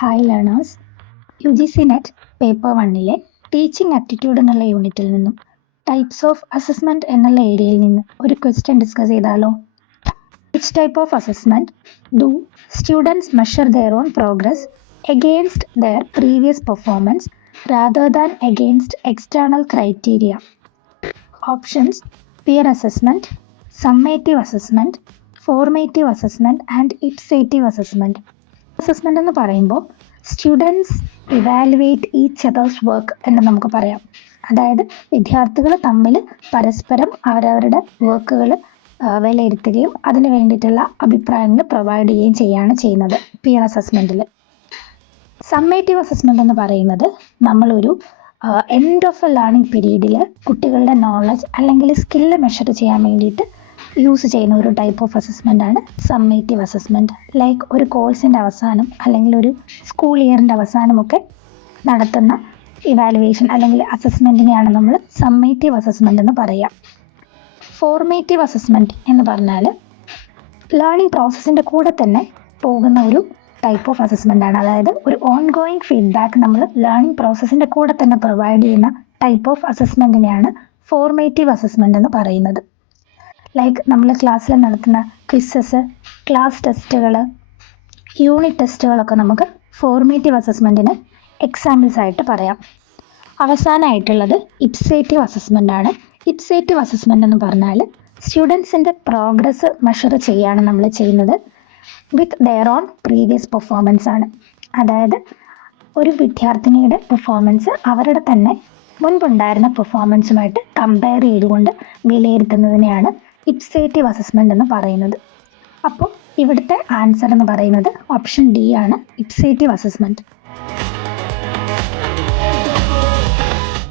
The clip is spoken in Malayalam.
Hi learners. UGC net paper 1 teaching aptitude എന്നുള്ള യൂണിറ്റിൽ നിന്നും ടൈപ്സ് ഓഫ് അസസ്മെന്റ് എന്നുള്ള ഏരിയയിൽ നിന്ന് ഒരു ക്വസ്റ്റ്യൻ ഡിസ്കസ് ചെയ്താലോ? Which type of assessment do students measure their own progress against their previous performance rather than against external criteria? Options: peer assessment, summative assessment, formative assessment and ipsative assessment. Assessment എന്ന് പറയുമ്പോൾ students evaluate each others work എന്ന് നമുക്ക് പറയാം. അതായത് വിദ്യാർത്ഥികൾ തമ്മിൽ പരസ്പരം അവരവരുടെ വർക്കുകൾ വിലയിരുത്തുകയും അതിന് വേണ്ടിയിട്ടുള്ള അഭിപ്രായങ്ങൾ പ്രൊവൈഡ് ചെയ്യുകയും ചെയ്യുകയാണ് ചെയ്യുന്നത് പിയർ അസസ്മെന്റിൽ. സമ്മേറ്റീവ് അസസ്മെന്റ് എന്ന് പറയുന്നത് നമ്മളൊരു എൻഡ് ഓഫ് എ ലേണിംഗ് പീരീഡിൽ കുട്ടികളുടെ നോളജ് അല്ലെങ്കിൽ സ്കില്ല് മെഷർ ചെയ്യാൻ വേണ്ടിയിട്ട് യൂസ് ചെയ്യുന്ന ഒരു ടൈപ്പ് ഓഫ് അസസ്മെൻ്റ് ആണ് സമ്മേറ്റീവ് അസസ്മെൻറ്റ്. ലൈക്ക് ഒരു കോഴ്സിൻ്റെ അവസാനം അല്ലെങ്കിൽ ഒരു സ്കൂൾ ഇയറിൻ്റെ അവസാനമൊക്കെ നടത്തുന്ന ഇവാലുവേഷൻ അല്ലെങ്കിൽ അസസ്മെൻറ്റിനെയാണ് നമ്മൾ സമ്മേറ്റീവ് അസസ്മെൻ്റ് എന്ന് പറയുക. ഫോർമേറ്റീവ് അസസ്മെൻറ്റ് എന്ന് പറഞ്ഞാൽ ലേണിംഗ് പ്രോസസ്സിൻ്റെ കൂടെ തന്നെ പോകുന്ന ഒരു ടൈപ്പ് ഓഫ് അസസ്മെൻ്റ് ആണ്. അതായത് ഒരു ഓൺ ഗോയിങ് ഫീഡ്ബാക്ക് നമ്മൾ ലേണിംഗ് പ്രോസസ്സിൻ്റെ കൂടെ തന്നെ പ്രൊവൈഡ് ചെയ്യുന്ന ടൈപ്പ് ഓഫ് അസസ്മെൻറ്റിനെയാണ് ഫോർമേറ്റീവ് അസസ്മെൻ്റ് എന്ന് പറയുന്നത്. ലൈക്ക് നമ്മൾ ക്ലാസ്സിൽ നടത്തുന്ന ക്വിസസ്, ക്ലാസ് ടെസ്റ്റുകൾ, യൂണിറ്റ് ടെസ്റ്റുകളൊക്കെ നമുക്ക് ഫോർമേറ്റീവ് അസസ്മെൻറ്റിന് എക്സാമ്പിൾസ് ആയിട്ട് പറയാം. അവസാനമായിട്ടുള്ളത് ഇപ്സേറ്റീവ് അസസ്മെൻ്റ് ആണ്. ഇപ്സേറ്റീവ് അസസ്മെൻ്റ് എന്ന് പറഞ്ഞാൽ സ്റ്റുഡൻസിൻ്റെ പ്രോഗ്രസ് മെഷർ ചെയ്യുകയാണ് നമ്മൾ ചെയ്യുന്നത് with their own previous performance ആണ്. അതായത് ഒരു വിദ്യാർത്ഥിനിയുടെ പെർഫോമൻസ് അവരുടെ തന്നെ മുൻപുണ്ടായിരുന്ന പെർഫോമൻസുമായിട്ട് കമ്പയർ ചെയ്തുകൊണ്ട് വിലയിരുത്തുന്നതിനെയാണ് ഇപ്സേറ്റീവ് അസസ്മെൻ്റ് എന്ന് പറയുന്നത്. അപ്പോൾ ഇവിടുത്തെ ആൻസർ എന്ന് പറയുന്നത് ഓപ്ഷൻ ഡി ആണ്, ഇപ്സേറ്റീവ് അസസ്മെൻറ്റ്.